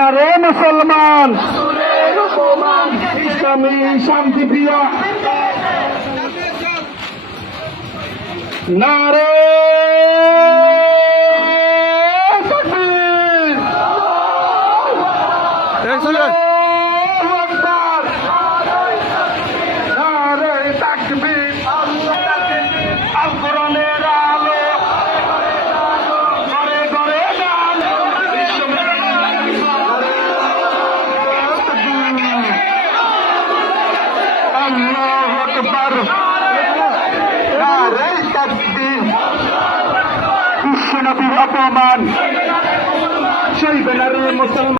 না রে মুসলমান, ইসলামী শান্তিপ্রিয় নারে তাকবীর, আল্লাহু আকবার, নারে তাকবীর। আল কোরআনের আলো ঘরে ঘরে আলো, আল্লাহু আকবার, নারে তাকবীর। বিশ্বনবীর অপমান সইবে না রে মুসলমান।